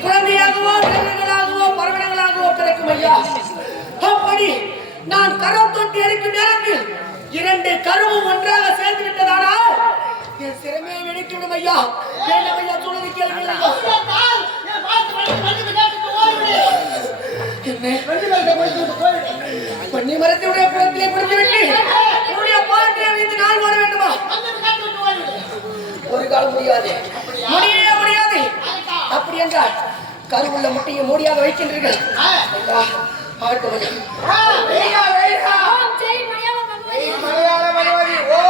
குழந்தையாகவோ விலங்குகளாகவோ பறவைகளாகவோ பிறக்கும் ஐயா. அப்படி நான் கரம் தொட்டி எடுக்கும் நேரத்தில் இரண்டு கருவும் ஒன்றாக சேர்ந்து விட்டதானால் என் சிறமையை வெடித்துவிடும் ஐயா. வேண்டாம் ஐயா சொல்லுது என்ன? பண்ணி மரத்தினுடைய குளத்திலே குடித்து விட்டு உன்னுடைய பாட்டிலே வைத்து நான் வர வேண்டுமா ஒரு முடியாது. முடியவே முடியாது. அப்படி என்றால் கருவுள்ள முட்டையை மூடியாக வைக்கின்றீர்கள். ஐயா, ஆகட்டும் மலையாள பகவதி ஓ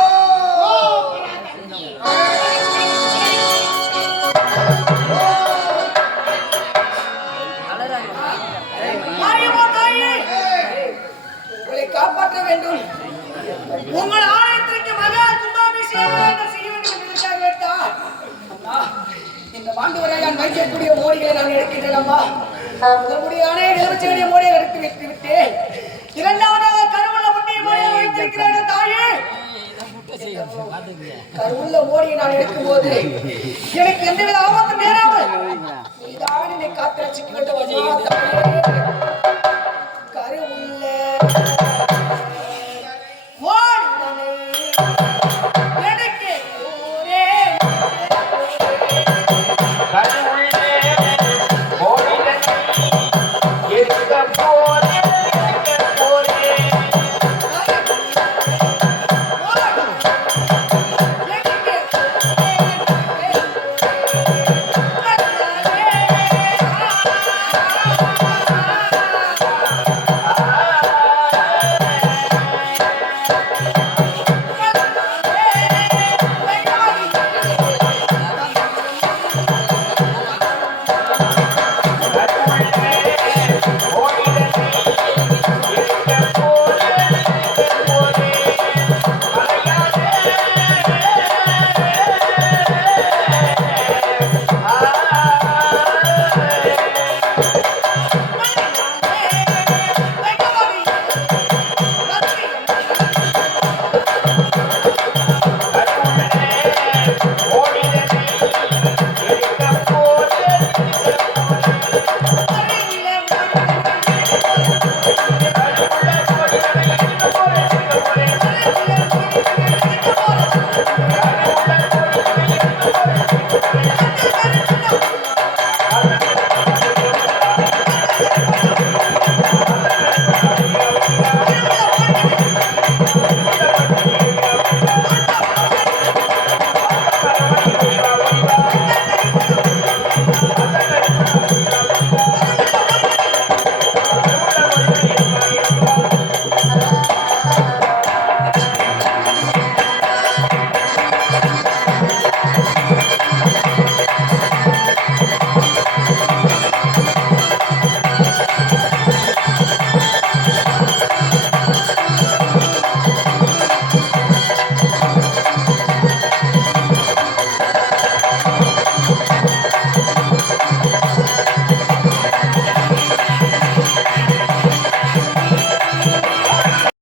காப்பாற்ற வேண்டும். உங்கள் ஆலயத்திற்கு மகா கும்பாபிஷேகம் இந்த பாண்டுவரை நான் வைக்கக்கூடிய மோடிகளை நான் எடுக்கின்றேன் அம்மா. முதல்முடியானே நிலவச்சேடிய மோடியை எடுத்து விட்டு விட்டேன். இரண்டாவதாக கருவுள்ள முன்னே மோடியை வைத்திருக்கிறார்கள் கருவுள்ள மோடியை நான் எடுக்கும் போது எனக்கு எந்தவித ஆபத்தும் நேராமல் நீதான் என்னை காத்து ரசிக்கிட்டு கருவுள்ள